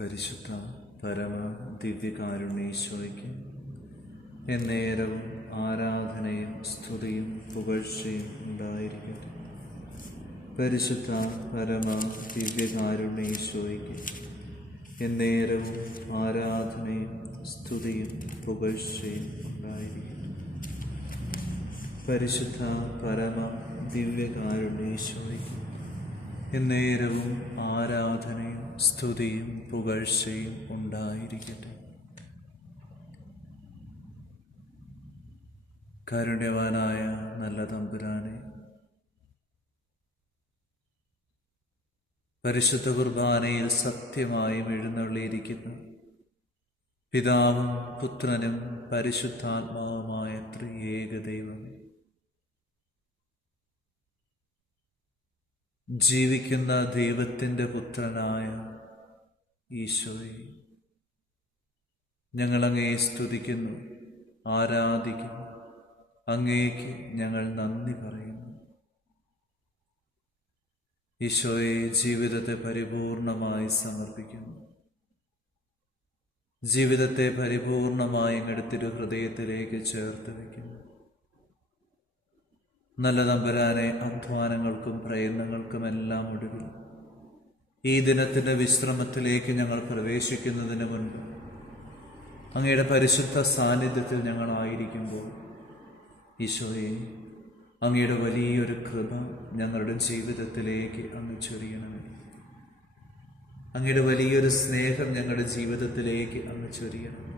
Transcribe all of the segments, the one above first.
പരിശുദ്ധ പരമ ദിവ്യകാരുണ്യേശ്വരയ്ക്ക് എന്നേരവും ആരാധനയും സ്തുതിയും പുകഴ്ചയും ഉണ്ടായിരിക്കട്ടെ. പരിശുദ്ധ പരമ ദിവ്യകാരുണ്യേശ്വരയ്ക്ക് എന്നേരവും ആരാധനയും സ്തുതിയും പുകഴ്ചയും ഉണ്ടായിരിക്കട്ടെ. പരിശുദ്ധ പരമ ദിവ്യകാരുണ്യേശ്വരയ്ക്ക് എന്നേരവും ആരാധനയും സ്തുതിയും പുകഴ്ചയും ഉണ്ടായിരിക്കട്ടെ. കാരുണ്യവാനായ നല്ല തമ്പുരാനെ പരിശുദ്ധ കുർബാനയിൽ സത്യമായും എഴുന്നള്ളിയിരിക്കുന്നു പിതാവും പുത്രനും പരിശുദ്ധാത്മാവുമായ ത്രിയേക ജീവിക്കുന്ന ദൈവത്തിന്റെ പുത്രനായ ഈശോയെ. ഞങ്ങൾ അങ്ങയെ സ്തുതിക്കുന്നു ആരാധിക്കുന്നു അങ്ങേക്ക് ഞങ്ങൾ നന്ദി പറയുന്നു. ഈശോയെ ജീവിതത്തെ പരിപൂർണമായി സമർപ്പിക്കുന്നു. ജീവിതത്തെ പരിപൂർണമായി അങ്ങെടുത്തിരു ഹൃദയത്തിലേക്ക് ചേർത്ത് വയ്ക്കുന്നു. നല്ല തമ്പുരാനെ അധ്വാനങ്ങൾക്കും പ്രയത്നങ്ങൾക്കുമെല്ലാം ഒടുവിൽ. ഈ ദിനത്തിന്റെ വിശ്രമത്തിലേക്ക് ഞങ്ങൾ പ്രവേശിക്കുന്നതിന് മുൻപ് അങ്ങയുടെ പരിശുദ്ധ സാന്നിധ്യത്തിൽ ഞങ്ങളായിരിക്കുമ്പോൾ ഈശോയെ അങ്ങയുടെ വലിയൊരു കൃപ ഞങ്ങളുടെ ജീവിതത്തിലേക്ക് അങ്ങ് ചൊരിയണമേ. അങ്ങയുടെ വലിയൊരു സ്നേഹം ഞങ്ങളുടെ ജീവിതത്തിലേക്ക് അങ്ങ് ചൊരിയണം.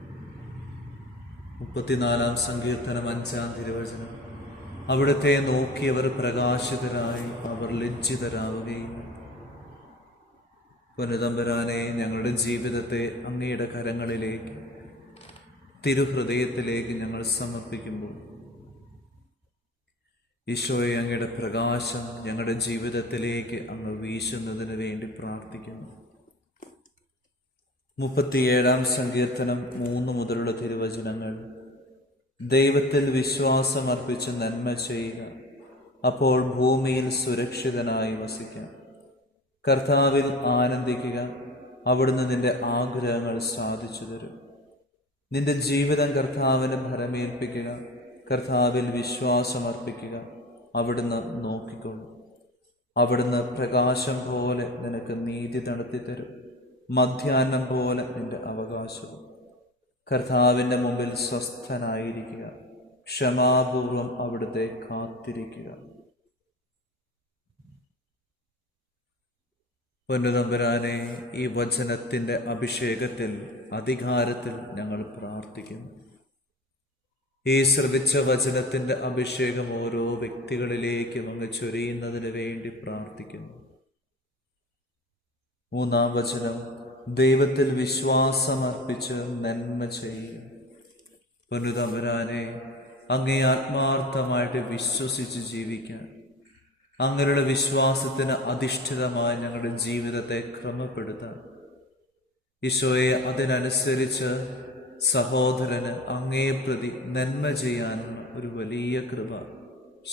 മുപ്പത്തിനാലാം സങ്കീർത്തനം അഞ്ചാം തിരുവചനം. അവിടുത്തെ നോക്കിയവർ പ്രകാശിതരായി അവർ ലജ്ജിതരാവുകയും. പുനതമ്പരാനെ ഞങ്ങളുടെ ജീവിതത്തെ അങ്ങയുടെ കരങ്ങളിലേക്ക് തിരുഹൃദയത്തിലേക്ക് ഞങ്ങൾ സമർപ്പിക്കുമ്പോൾ. ഈശോയെ അങ്ങയുടെ പ്രകാശം ഞങ്ങളുടെ ജീവിതത്തിലേക്ക് അങ്ങ് വീശുന്നതിന് വേണ്ടി പ്രാർത്ഥിക്കുന്നു. മുപ്പത്തിയേഴാം സങ്കീർത്തനം മൂന്ന് മുതലുള്ള തിരുവചനങ്ങൾ. ദൈവത്തിൽ വിശ്വാസം അർപ്പിച്ച് നന്മ ചെയ്യുക. അപ്പോൾ ഭൂമിയിൽ സുരക്ഷിതനായി വസിക്കാം. കർത്താവിൽ ആനന്ദിക്കുക. അവിടുന്ന് നിന്റെ ആഗ്രഹങ്ങൾ സാധിച്ചു തരും. നിന്റെ ജീവിതം കർത്താവിന് ഭരമേൽപ്പിക്കുക. കർത്താവിൽ വിശ്വാസം അർപ്പിക്കുക. അവിടുന്ന് നോക്കിക്കൊള്ളും. അവിടുന്ന് പ്രകാശം പോലെ നിനക്ക് നീതി നടത്തി തരും മധ്യാഹ്നം പോലെ നിന്റെ അവകാശവും. കർത്താവിന്റെ മുമ്പിൽ സ്വസ്ഥനായിരിക്കുക. ക്ഷമാപൂർവം അവിടുത്തെ കാത്തിരിക്കുക. പൊന്നുതമ്പുരാനെ ഈ വചനത്തിന്റെ അഭിഷേകത്തിൽ അധികാരത്തിൽ ഞങ്ങൾ പ്രാർത്ഥിക്കുന്നു. ഈ ശ്രവിച്ച വചനത്തിന്റെ അഭിഷേകം ഓരോ വ്യക്തികളിലേക്കും അങ്ങ് ചൊരിയുന്നതിന് വേണ്ടി പ്രാർത്ഥിക്കുന്നു. മൂന്നാം വചനം ദൈവത്തിൽ വിശ്വാസമർപ്പിച്ച് നന്മ ചെയ്യും. പുനുതമ്പുരാനെ അങ്ങേ ആത്മാർത്ഥമായിട്ട് വിശ്വസിച്ച് ജീവിക്കാൻ. അങ്ങനെയുള്ള വിശ്വാസത്തിന് അധിഷ്ഠിതമായി ഞങ്ങളുടെ ജീവിതത്തെ ക്രമപ്പെടുത്താൻ. ഈശോയെ അതിനനുസരിച്ച് സഹോദരന് അങ്ങേ പ്രതി നന്മ ചെയ്യാൻ ഒരു വലിയ കൃപ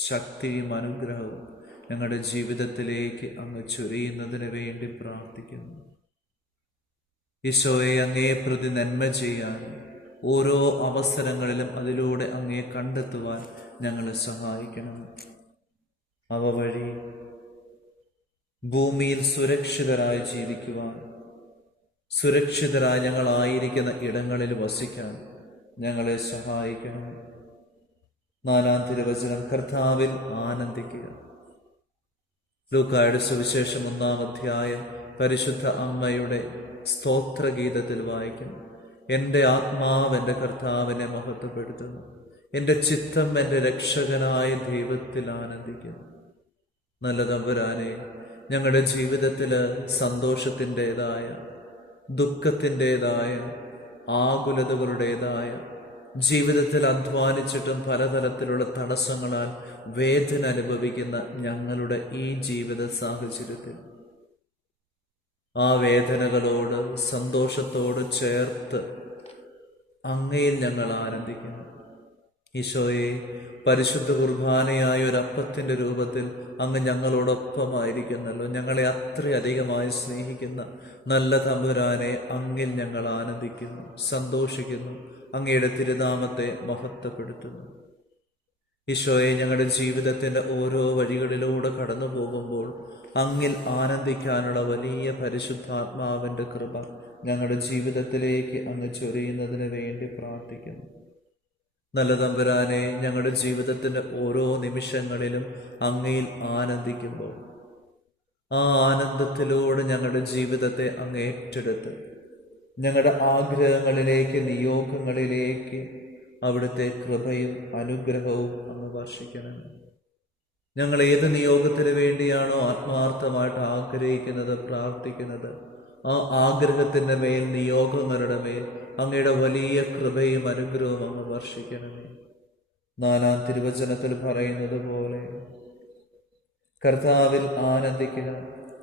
ശക്തിയും അനുഗ്രഹവും ഞങ്ങളുടെ ജീവിതത്തിലേക്ക് അങ്ങ് ചൊരിയുന്നതിന് വേണ്ടി പ്രാർത്ഥിക്കുന്നു. ഈശോയെ അങ്ങേ പ്രതി നന്മ ചെയ്യാൻ ഓരോ അവസരങ്ങളിലും അതിലൂടെ അങ്ങേ കണ്ടെത്തുവാൻ ഞങ്ങളെ സഹായിക്കണം. അവ വഴി ഭൂമിയിൽ സുരക്ഷിതരായി ജീവിക്കുവാൻ സുരക്ഷിതരായി ഞങ്ങളായിരിക്കുന്ന ഇടങ്ങളിൽ വസിക്കാൻ ഞങ്ങളെ സഹായിക്കണം. നാലാം തിരുവചനം കർത്താവിൽ ആനന്ദിക്കുക. ലൂക്കായുടെ സുവിശേഷം ഒന്നാം അധ്യായം പരിശുദ്ധ അമ്മയുടെ സ്തോത്രഗീതത്തിൽ വായിക്കും എന്റെ ആത്മാവ് എന്റെ കർത്താവിനെ മഹത്വപ്പെടുത്തുന്നു. എന്റെ ചിത്തം എന്റെ രക്ഷകനായ ദൈവത്തിൽ ആനന്ദിക്കുന്നു. നല്ല തമ്പുരാനെ ഞങ്ങളുടെ ജീവിതത്തിൽ സന്തോഷത്തിന്റെതായ ദുഃഖത്തിന്റെതായ ആകുലതകളുടേതായ ജീവിതത്തിൽ അധ്വാനിച്ചിട്ടും പലതരത്തിലുള്ള തടസ്സങ്ങളാൽ വേദന അനുഭവിക്കുന്ന ഞങ്ങളുടെ ഈ ജീവിത സാഹചര്യത്തിൽ ആ വേദനകളോട് സന്തോഷത്തോട് ചേർത്ത് അങ്ങയിൽ ഞങ്ങൾ ആനന്ദിക്കുന്നു. ഈശോയെ പരിശുദ്ധ കുർബാനയായ ഒരു അപ്പത്തിന്റെ രൂപത്തിൽ അങ്ങ് ഞങ്ങളോടൊപ്പമായിരിക്കുന്നല്ലോ. ഞങ്ങളെ അത്രയധികമായി സ്നേഹിക്കുന്ന നല്ല തമ്പുരാനെ അങ്ങിൽ ഞങ്ങൾ ആനന്ദിക്കുന്നു സന്തോഷിക്കുന്നു അങ്ങയുടെ തിരുനാമത്തെ മഹത്വപ്പെടുത്തുന്നു. ഈശോയെ ഞങ്ങളുടെ ജീവിതത്തിന്റെ ഓരോ വഴികളിലൂടെ കടന്നു പോകുമ്പോൾ അങ്ങിൽ ആനന്ദിക്കാനുള്ള വലിയ പരിശുദ്ധാത്മാവിന്റെ കൃപ ഞങ്ങളുടെ ജീവിതത്തിലേക്ക് അങ്ങ് ചൊരിയുന്നതിന് വേണ്ടി പ്രാർത്ഥിക്കുന്നു. നല്ല തമ്പുരാനെ ഞങ്ങളുടെ ജീവിതത്തിന്റെ ഓരോ നിമിഷങ്ങളിലും അങ്ങയിൽ ആനന്ദിക്കുമ്പോൾ ആ ആനന്ദത്തിലൂടെ ഞങ്ങളുടെ ജീവിതത്തെ അങ്ങ് ഏറ്റെടുത്ത് ഞങ്ങളുടെ ആഗ്രഹങ്ങളിലേക്ക് നിയോഗങ്ങളിലേക്ക് അവിടുത്തെ കൃപയും അനുഗ്രഹവും അങ്ങ് വർഷിക്കണം ഞങ്ങൾ ഏത് നിയോഗത്തിന് വേണ്ടിയാണോ ആത്മാർത്ഥമായിട്ട് ആഗ്രഹിക്കുന്നത് പ്രാർത്ഥിക്കുന്നത് ആ ആഗ്രഹത്തിന്റെ മേൽ നിയോഗങ്ങളുടെ മേൽ അങ്ങയുടെ വലിയ കൃപയും അനുഗ്രഹവും അങ്ങ് വർഷിക്കണമേ. നാലാം തിരുവചനത്തിൽ പറയുന്നത് പോലെ കർത്താവിൽ ആനന്ദിക്കുക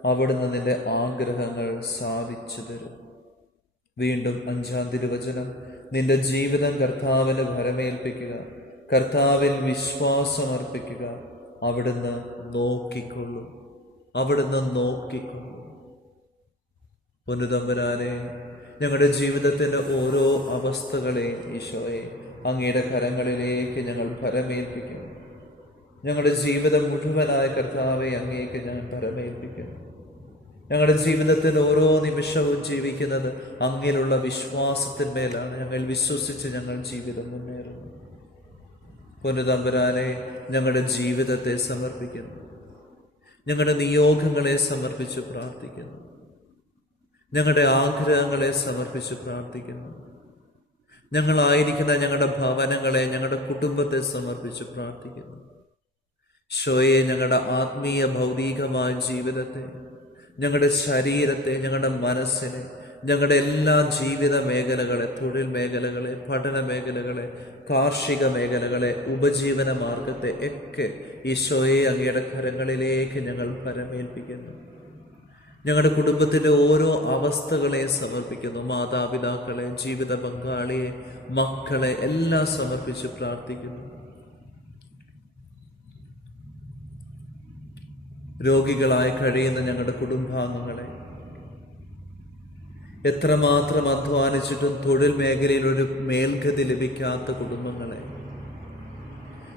അവിടുന്ന് നിന്റെ ആഗ്രഹങ്ങൾ സാധിച്ചു തരും. വീണ്ടും അഞ്ചാം തിരുവചനം നിന്റെ ജീവിതം കർത്താവിന് ഭരമേൽപ്പിക്കുക കർത്താവിൽ വിശ്വാസം അർപ്പിക്കുക അവിടുന്ന് നോക്കിക്കൊള്ളും. അവിടുന്ന് നോക്കിക്കൊള്ളും. പുനതമ്പരാനെ ഞങ്ങളുടെ ജീവിതത്തിന്റെ ഓരോ അവസ്ഥകളെയും ഈശോയെ അങ്ങയുടെ കരങ്ങളിലേക്ക് ഞങ്ങൾ ഭരമേൽപ്പിക്കുന്നു ഞങ്ങളുടെ ജീവിതം മുഴുവനായ കർത്താവെ അങ്ങേക്ക് ഞാൻ ഭരമേൽപ്പിക്കുന്നു ഞങ്ങളുടെ ജീവിതത്തിൽ ഓരോ നിമിഷവും ജീവിക്കുന്നത് അങ്ങിലുള്ള വിശ്വാസത്തിന്മേലാണ്. ഞങ്ങൾ വിശ്വസിച്ച് ഞങ്ങൾ ജീവിതം മുന്നേറുന്നു പുനതമ്പരാനെ ഞങ്ങളുടെ ജീവിതത്തെ സമർപ്പിക്കുന്നു. ഞങ്ങളുടെ നിയോഗങ്ങളെ സമർപ്പിച്ച് പ്രാർത്ഥിക്കുന്നു. ഞങ്ങളുടെ ആഗ്രഹങ്ങളെ സമർപ്പിച്ച് പ്രാർത്ഥിക്കുന്നു. ഞങ്ങളായിരിക്കുന്ന ഞങ്ങളുടെ ഭവനങ്ങളെ ഞങ്ങളുടെ കുടുംബത്തെ സമർപ്പിച്ച് പ്രാർത്ഥിക്കുന്നു. ഷോയെ ഞങ്ങളുടെ ആത്മീയ ഭൗതികമായ ജീവിതത്തെ ഞങ്ങളുടെ ശരീരത്തെ ഞങ്ങളുടെ മനസ്സിനെ ഞങ്ങളുടെ എല്ലാ ജീവിത മേഖലകളെ തൊഴിൽ മേഖലകളെ പഠന മേഖലകളെ കാർഷിക മേഖലകളെ ഉപജീവന മാർഗത്തെ ഒക്കെ ഈശോയെ അങ്ങയുടെ കരങ്ങളിലേക്ക് ഞങ്ങൾ പരമേൽപ്പിക്കുന്നു. ഞങ്ങളുടെ കുടുംബത്തിന്റെ ഓരോ അവസ്ഥകളെ സമർപ്പിക്കുന്നു. മാതാപിതാക്കളെ ജീവിത പങ്കാളിയെ മക്കളെ എല്ലാം സമർപ്പിച്ച് പ്രാർത്ഥിക്കുന്നു. രോഗികളായി കഴിയുന്ന ഞങ്ങളുടെ കുടുംബാംഗങ്ങളെ എത്രമാത്രം അധ്വാനിച്ചിട്ടും തൊഴിൽ മേഖലയിൽ ഒരു മേൽഗതി ലഭിക്കാത്ത കുടുംബങ്ങളെ.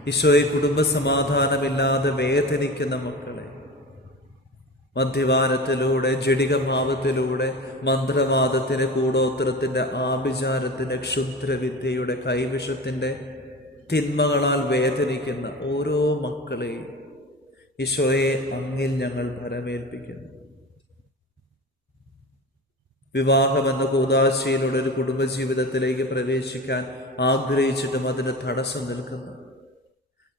ഈശോയെ കുടുംബ സമാധാനമില്ലാതെ വേദനിക്കുന്ന മക്കളെ. മദ്യപാനത്തിലൂടെ ജഡികഭാവത്തിലൂടെ മന്ത്രവാദത്തിന്റെ കൂടോത്രത്തിന്റെ ആഭിചാരത്തിന്റെ ക്ഷുദ്രവിദ്യയുടെ കൈവിഷത്തിന്റെ തിന്മകളാൽ വേദനിക്കുന്ന ഓരോ മക്കളെയും ഈശോയെ അങ്ങിൽ ഞങ്ങൾ ഭരമേൽപ്പിക്കുന്നു വിവാഹമെന്ന കൂതാശയിലൂടെ ഒരു കുടുംബജീവിതത്തിലേക്ക് പ്രവേശിക്കാൻ ആഗ്രഹിച്ചിട്ടും അതിന് തടസ്സം നിൽക്കുന്നു.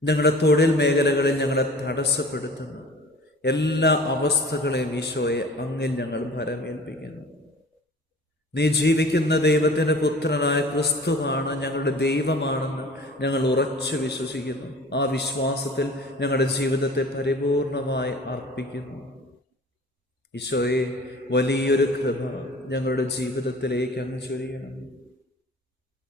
ഞങ്ങളുടെ തൊഴിൽ മേഖലകളിൽ ഞങ്ങളെ തടസ്സപ്പെടുത്തുന്നു. എല്ലാ അവസ്ഥകളെയും ഈശോയെ അങ്ങിൽ ഞങ്ങൾ ഭരമേൽപ്പിക്കുന്നു. നീ ജീവിക്കുന്ന ദൈവത്തിന്റെ പുത്രനായ ക്രിസ്തുവാണ് ഞങ്ങളുടെ ദൈവമാണെന്ന് ഞങ്ങൾ ഉറച്ചു വിശ്വസിക്കുന്നു. ആ വിശ്വാസത്തിൽ ഞങ്ങളുടെ ജീവിതത്തെ പരിപൂർണമായി അർപ്പിക്കുന്നു. ഈശോയെ വലിയൊരു കൃപ. ഞങ്ങളുടെ ജീവിതത്തിലേക്ക് അങ്ങ് ചൊരിയണം.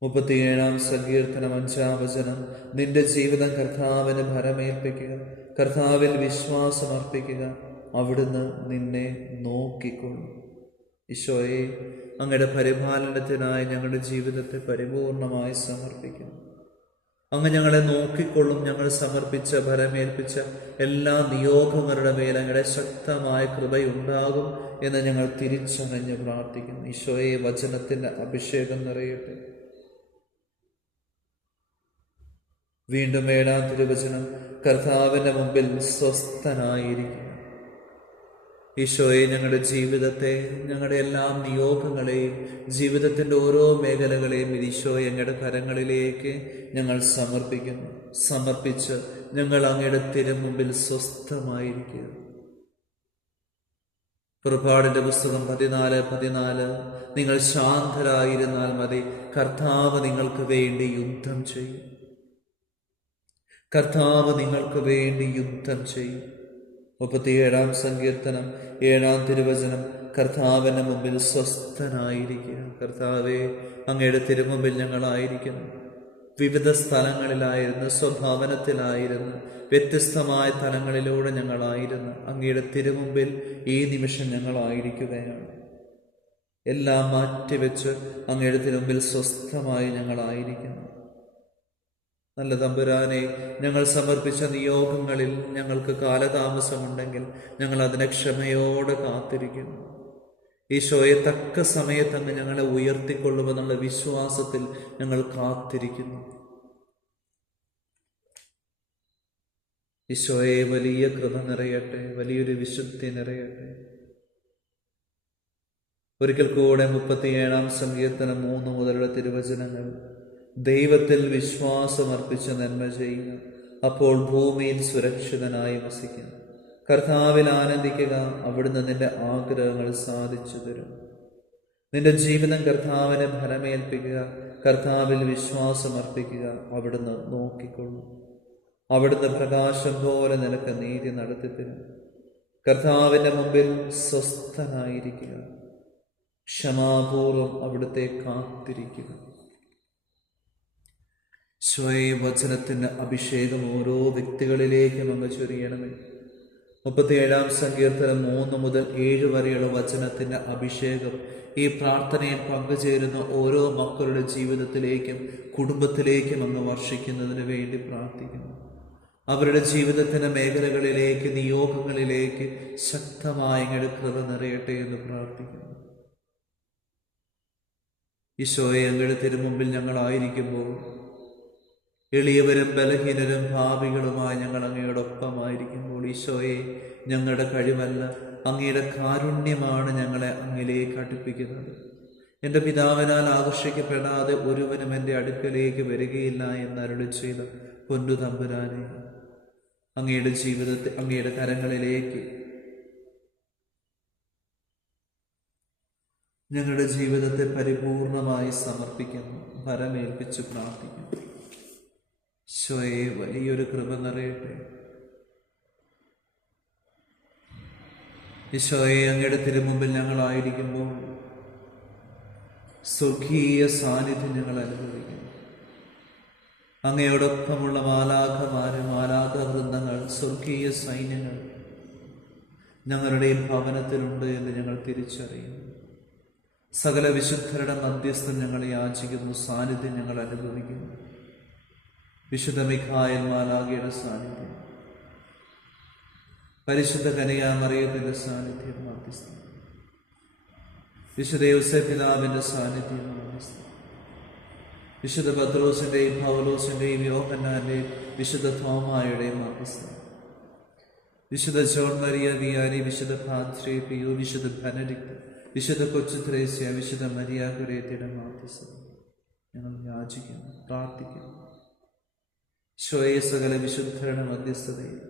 മുപ്പത്തിയേഴാം സങ്കീർത്തനം അഞ്ചാം വചനം. നിന്റെ ജീവിതം കർത്താവിന് ഭരമേൽപ്പിക്കുക കർത്താവിൽ വിശ്വാസം അർപ്പിക്കുക. അവിടുന്ന് നിന്നെ നോക്കിക്കൊള്ളും. ഈശോയെ അങ്ങയുടെ പരിപാലനത്തിനായി ഞങ്ങളുടെ ജീവിതത്തെ പരിപൂർണമായി സമർപ്പിക്കുന്നു. അങ്ങ് ഞങ്ങളെ നോക്കിക്കൊള്ളും. ഞങ്ങൾ സമർപ്പിച്ച ഭരമേൽപ്പിച്ച എല്ലാ നിയോഗങ്ങളുടെ മേൽ അങ്ങയുടെ ശക്തമായ കൃപയുണ്ടാകും. എന്ന് ഞങ്ങൾ തിരിച്ചറിഞ്ഞ് പ്രാർത്ഥിക്കുന്നു. ഈശോയെ വചനത്തിന്റെ അഭിഷേകം നിറയട്ടെ. വീണ്ടും ഏഴാം തിരുവചനം കർത്താവിന്റെ മുമ്പിൽ സ്വസ്ഥനായിരിക്കും ഈശോയെ ഞങ്ങളുടെ ജീവിതത്തെ ഞങ്ങളുടെ എല്ലാ നിയോഗങ്ങളെയും ജീവിതത്തിന്റെ ഓരോ മേഖലകളെയും ഈശോയെ ഞങ്ങളുടെ കരങ്ങളിലേക്ക് ഞങ്ങൾ സമർപ്പിക്കുന്നു. സമർപ്പിച്ച് ഞങ്ങൾ അങ്ങയുടെ തിരുമുമ്പിൽ സ്വസ്ഥമായിരിക്കുക പുറപ്പാടിന്റെ പുസ്തകം പതിനാല് പതിനാല്. നിങ്ങൾ ശാന്തരായിരുന്നാൽ മതി. കർത്താവ് നിങ്ങൾക്ക് വേണ്ടി യുദ്ധം ചെയ്യും. കർത്താവ് നിങ്ങൾക്ക് വേണ്ടി യുദ്ധം ചെയ്യും. മുപ്പത്തിയേഴാം സങ്കീർത്തനം ഏഴാം തിരുവചനം. കർത്താവിന്റെ മുമ്പിൽ സ്വസ്ഥനായിരിക്കുക. കർത്താവെ അങ്ങയുടെ തിരുമുമ്പിൽ ഞങ്ങളായിരിക്കുന്നു വിവിധ സ്ഥലങ്ങളിലായിരുന്നു സ്വഭാവനത്തിലായിരുന്നു വ്യത്യസ്തമായ തലങ്ങളിലൂടെ ഞങ്ങളായിരുന്നു. അങ്ങയുടെ തിരുമുമ്പിൽ ഈ നിമിഷം ഞങ്ങളായിരിക്കുകയാണ്. എല്ലാം മാറ്റിവെച്ച് അങ്ങയുടെ തിരുമുമ്പിൽ സ്വസ്ഥമായി ഞങ്ങളായിരിക്കുന്നു. നല്ല തമ്പുരാനെ ഞങ്ങൾ സമർപ്പിച്ച നിയോഗങ്ങളിൽ ഞങ്ങൾക്ക് കാലതാമസമുണ്ടെങ്കിൽ ഞങ്ങൾ അതിനെ ക്ഷമയോടെ കാത്തിരിക്കുന്നു. ഈശോയെ തക്ക സമയത്ത് അങ്ങ് ഞങ്ങളെ ഉയർത്തിക്കൊള്ളുമെന്നുള്ള വിശ്വാസത്തിൽ ഞങ്ങൾ കാത്തിരിക്കുന്നു. ഈശോയെ വലിയ കൃപ നിറയട്ടെ വലിയൊരു വിശുദ്ധി നിറയട്ടെ. ഒരിക്കൽ കൂടെ മുപ്പത്തിയേഴാം സങ്കീർത്തനം മൂന്ന് മുതലുള്ള തിരുവചനങ്ങൾ. ദൈവത്തിൽ വിശ്വാസമർപ്പിച്ച് നന്മ ചെയ്യുക. അപ്പോൾ ഭൂമിയിൽ സുരക്ഷിതനായി വസിക്കും കർത്താവിൽ ആനന്ദിക്കുക അവിടുന്ന് നിന്റെ ആഗ്രഹങ്ങൾ സാധിച്ചു തരും. നിന്റെ ജീവിതം കർത്താവിനെ ഫലമേൽപ്പിക്കുക കർത്താവിൽ വിശ്വാസമർപ്പിക്കുക അവിടുന്ന് നോക്കിക്കൊള്ളും. അവിടുന്ന് പ്രകാശം പോലെ നിനക്ക് നീതി നടത്തിത്തരും. കർത്താവിന്റെ മുമ്പിൽ സ്വസ്ഥനായിരിക്കുക. ക്ഷമാപൂർവം അവിടുത്തെ കാത്തിരിക്കുക. സ്വയം വചനത്തിന്റെ അഭിഷേകം ഓരോ വ്യക്തികളിലേക്കും അങ്ങ് ചൊരിയണമേ. മുപ്പത്തിയേഴാം സങ്കീർത്തനം മൂന്ന് മുതൽ ഏഴ് വരെയുള്ള വചനത്തിന്റെ അഭിഷേകം. ഈ പ്രാർത്ഥനയിൽ പങ്കുചേരുന്ന ഓരോ മക്കളുടെ ജീവിതത്തിലേക്കും കുടുംബത്തിലേക്കും അങ്ങ് വർഷിക്കുന്നതിന് വേണ്ടി പ്രാർത്ഥിക്കുന്നു. അവരുടെ ജീവിതത്തിന്റെ മേഖലകളിലേക്ക് നിയോഗങ്ങളിലേക്ക് ശക്തമായ കൃപ നിറയട്ടെ എന്ന് പ്രാർത്ഥിക്കുന്നു. ഈശോയെ അങ്ങയുടെ തിരുമുമ്പിൽ ഞങ്ങളായിരിക്കുമ്പോൾ എളിയവരും ബലഹീനരും ഭാവികളുമായി ഞങ്ങൾ അങ്ങയോടൊപ്പമായിരിക്കുമ്പോൾ ഈശോയെ ഞങ്ങളുടെ കഴിവല്ല അങ്ങയുടെ കാരുണ്യമാണ് ഞങ്ങളെ അങ്ങിലേക്ക് അടുപ്പിക്കുന്നത്. എന്റെ പിതാവിനാൽ ആകർഷിക്കപ്പെടാതെ ഒരുവനും എന്റെ അടുക്കലേക്ക് വരികയില്ല എന്ന് അരുളി ചെയ്ത പൊന്നു തമ്പുരാനെ അങ്ങയുടെ ജീവിതത്തെ അങ്ങയുടെ കരങ്ങളിലേക്ക് ഞങ്ങളുടെ ജീവിതത്തെ പരിപൂർണമായി സമർപ്പിക്കുന്നു. ഭരമേൽപ്പിച്ച് പ്രാർത്ഥിക്കുന്നു. ഈശോയെ വലിയൊരു കൃപ നിറയട്ടെ. ഈശോയെ അങ്ങയുടെ തിരുമുമ്പിൽ ഞങ്ങളായിരിക്കുമ്പോൾ സ്വർഗീയ സാന്നിധ്യം ഞങ്ങൾ അനുഭവിക്കുന്നു അങ്ങയോടൊപ്പമുള്ള മാലാഖമാര് മാലാഖ വൃന്ദങ്ങൾ സ്വർഗീയ സൈന്യങ്ങൾ ഞങ്ങളുടെ ഭവനത്തിലുണ്ട് എന്ന് ഞങ്ങൾ തിരിച്ചറിയുന്നു സകല വിശുദ്ധരുടെ മധ്യസ്ഥം ഞങ്ങൾ യാചിക്കുന്നു സാന്നിധ്യം ഞങ്ങൾ അനുഭവിക്കുന്നു വിശുദ്ധ മിഖായൽ സാന്നിധ്യം. പരിശുദ്ധ കനയാമറിയത്തിന്റെ സാന്നിധ്യം മധ്യസ്ഥം വിശുദ്ധ യോസെപിതാവിന്റെ സാന്നിധ്യം മധ്യസ്ഥം വിശുദ്ധ പത്രോസിന്റെയും പൗലോസിന്റെയും യോഹന്നാന്റെയും വിശുദ്ധ തോമായുടെയും മധ്യസ്ഥം വിശുദ്ധ ജോൺ മരിയ വിയാരി വിശുദ്ധ ഭാദ്രേ പിയു വിശുദ്ധ ബനഡിക്ട് വിശുദ്ധ കൊച്ചു ത്രേസ്യ വിശുദ്ധ മരിയ കുരേത്തിയുടെ മാധ്യസ്ഥം ഞങ്ങൾ യാചിക്കുന്നു പ്രാർത്ഥിക്കുന്നു. ഈശോയെ സകല വിശുദ്ധരുടെ മധ്യസ്ഥതയിൽ.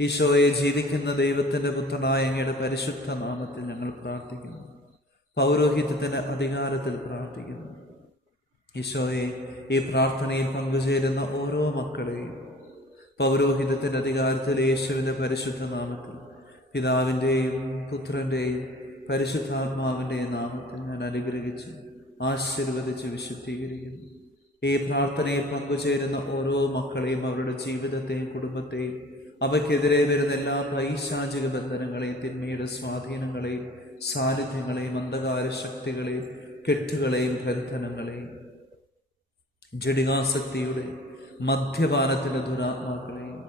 ഈശോയെ ജീവിക്കുന്ന ദൈവത്തിന്റെ പുത്രനായ അങ്ങയുടെ പരിശുദ്ധ നാമത്തിൽ ഞങ്ങൾ പ്രാർത്ഥിക്കുന്നു. പൗരോഹിത്യത്തിന്റെ അധികാരത്തിൽ പ്രാർത്ഥിക്കുന്നു. ഈശോയെ ഈ പ്രാർത്ഥനയിൽ പങ്കുചേരുന്ന ഓരോ മക്കളെയും പൗരോഹിത്യത്തിന്റെ അധികാരത്തിൽ യേശുവിന്റെ പരിശുദ്ധ നാമത്തിൽ പിതാവിന്റെയും പുത്രന്റെയും പരിശുദ്ധാത്മാവിന്റെയും നാമത്തിൽ ഞാൻ അനുഗ്രഹിച്ച് ആശീർവദിച്ച് വിശുദ്ധീകരിക്കുന്നു. ഈ പ്രാർത്ഥനയിൽ പങ്കുചേരുന്ന ഓരോ മക്കളെയും അവരുടെ ജീവിതത്തെയും കുടുംബത്തെയും അവയ്ക്കെതിരെ വരുന്ന എല്ലാ പൈശാചിക ബന്ധനങ്ങളെയും തിന്മയുടെ സ്വാധീനങ്ങളെയും സാന്നിധ്യങ്ങളെയും അന്ധകാര ശക്തികളെയും കെട്ടുകളെയും ബന്ധനങ്ങളെയും ജടികാസക്തിയുടെ മദ്യപാനത്തിന്റെ ദുരാത്മാക്കളെയും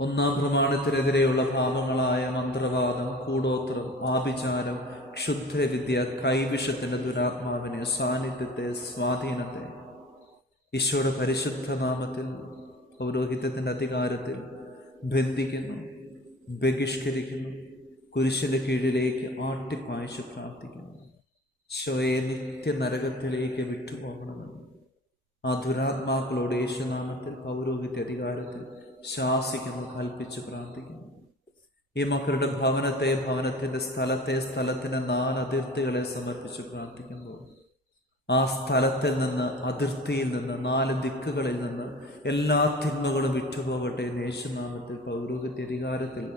ഒന്നാം പ്രമാണത്തിനെതിരെയുള്ള പാപങ്ങളായ മന്ത്രവാദം കൂടോത്രം ആഭിചാരം ക്ഷുദ്രവിദ്യ കൈവിഷത്തിന്റെ ദുരാത്മാവിനെ സാന്നിധ്യത്തെ സ്വാധീനത്തെ ഈശോയുടെ പരിശുദ്ധ നാമത്തിൽ പൗരോഹിത്യത്തിന്റെ അധികാരത്തിൽ ബന്ധിക്കുന്നു ബഹിഷ്കരിക്കുന്നു കുരിശിന്റെ കീഴിലേക്ക് ആട്ടിപ്പായച്ച് പ്രാർത്ഥിക്കുന്നു. ശോയെ നിത്യ നരകത്തിലേക്ക് വിട്ടുപോകണമെന്ന്. ആ ദുരാത്മാക്കളോട് യേശുനാമത്തിൽ പൗരോഹിത്യ അധികാരത്തിൽ ശാസിക്കുന്നു കൽപ്പിച്ച് പ്രാർത്ഥിക്കുന്നു. ഈ മക്കളുടെ ഭവനത്തെ ഭവനത്തിന്റെ സ്ഥലത്തെ സ്ഥലത്തിന്റെ നാല് അതിർത്തികളെ സമർപ്പിച്ച് പ്രാർത്ഥിക്കുമ്പോൾ ആ സ്ഥലത്തിൽ നിന്ന് അതിർത്തിയിൽ നിന്ന് നാല് ദിക്കുകളിൽ നിന്ന് എല്ലാ തിന്മകളും വിട്ടുപോകട്ടെ ദേശനാമത്തിൽ പൗരോഹിത്യ അധികാരത്തിൽ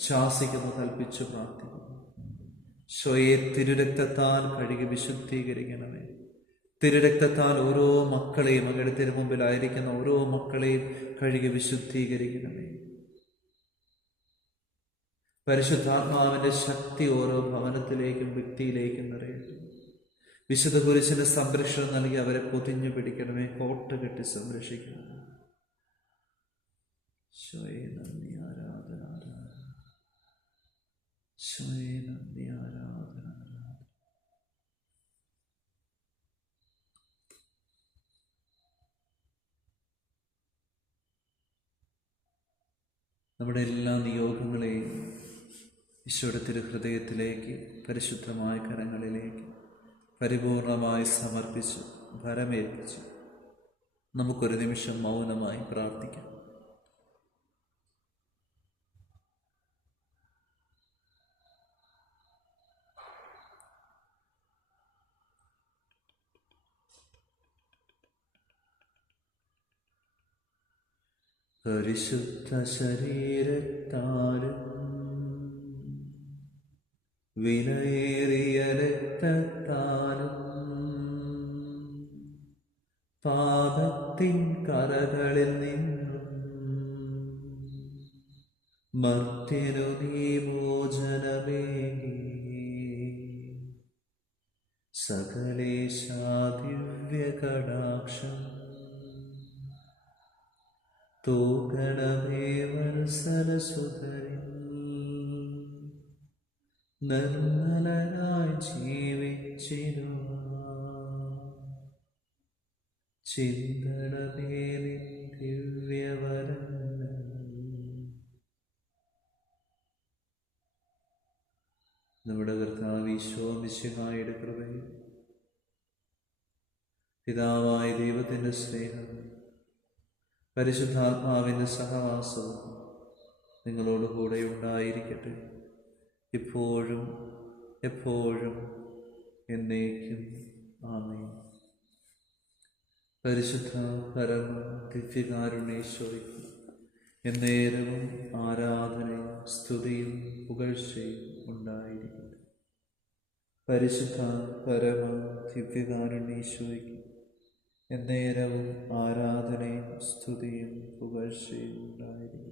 ശാസിക്കുന്നു കൽപ്പിച്ച് പ്രാർത്ഥിക്കുന്നു. സ്വയെ തിരുരക്തത്താൽ കഴുകി വിശുദ്ധീകരിക്കണമേ. തിരുരക്തത്താൽ ഓരോ മക്കളെയും അങ്ങയുടെ തിരുമുമ്പിലായിരിക്കുന്ന ഓരോ മക്കളെയും കഴുകി വിശുദ്ധീകരിക്കണമേ. പരിശുദ്ധാത്മാവിന്റെ ശക്തി ഓരോ ഭവനത്തിലേക്കും വ്യക്തിയിലേക്കും നിറയട്ടെ വിശുദ്ധ പുരുഷന്റെ സംരക്ഷണം നൽകി അവരെ പൊതിഞ്ഞു പിടിക്കണമേ. കോട്ട കെട്ടി സംരക്ഷിക്കണമേ. ആരാധന ആരാധന. ആരാധന ആരാധന. നമ്മുടെ എല്ലാ നിയോഗങ്ങളെയും ഈശോയുടെ തിരുഹൃദയത്തിലേക്ക് പരിശുദ്ധമായ കരങ്ങളിലേക്ക് പരിപൂർണമായി സമർപ്പിച്ച് ഭരമേൽപ്പിച്ച് നമുക്കൊരു നിമിഷം മൗനമായി പ്രാർത്ഥിക്കാം. പരിശുദ്ധ ശരീരത്താലും വിലയേറിയ രക്തത്താലും പാപത്തിൻ കറകളിൽ നിന്നും നീ മോചനമേകി. സകലേശാദിവ്യ കടാക്ഷം തൂകണമേ വത്സരസുധരിൽ നിർമ്മലനായി നിൻ ദിവ്യവരങ്ങൾ. നമ്മുടെ കർത്താവ് ഈശോമിശിഹായുടെ പിതാവായ ദൈവത്തിന്റെ സ്നേഹം പരിശുദ്ധാത്മാവിന്റെ സഹവാസവും നിങ്ങളോട് കൂടെ ഉണ്ടായിരിക്കട്ടെ. ഇപ്പോഴും എപ്പോഴും എന്നേക്കും. ആമേ പരിശുദ്ധ പരമ ദിവ്യകാരുണേശ്വരിക്കും എന്നേരവും ആരാധനയും സ്തുതിയും പുകഴ്ചയും ഉണ്ടായിരിക്കട്ടെ. പരിശുദ്ധ പരമ ദിവ്യകാരുണേശ്വരിക്കും എന്നേരവും ആരാധനയും സ്തുതിയും പുകഴ്ചയും ഉണ്ടായിരിക്കട്ടെ.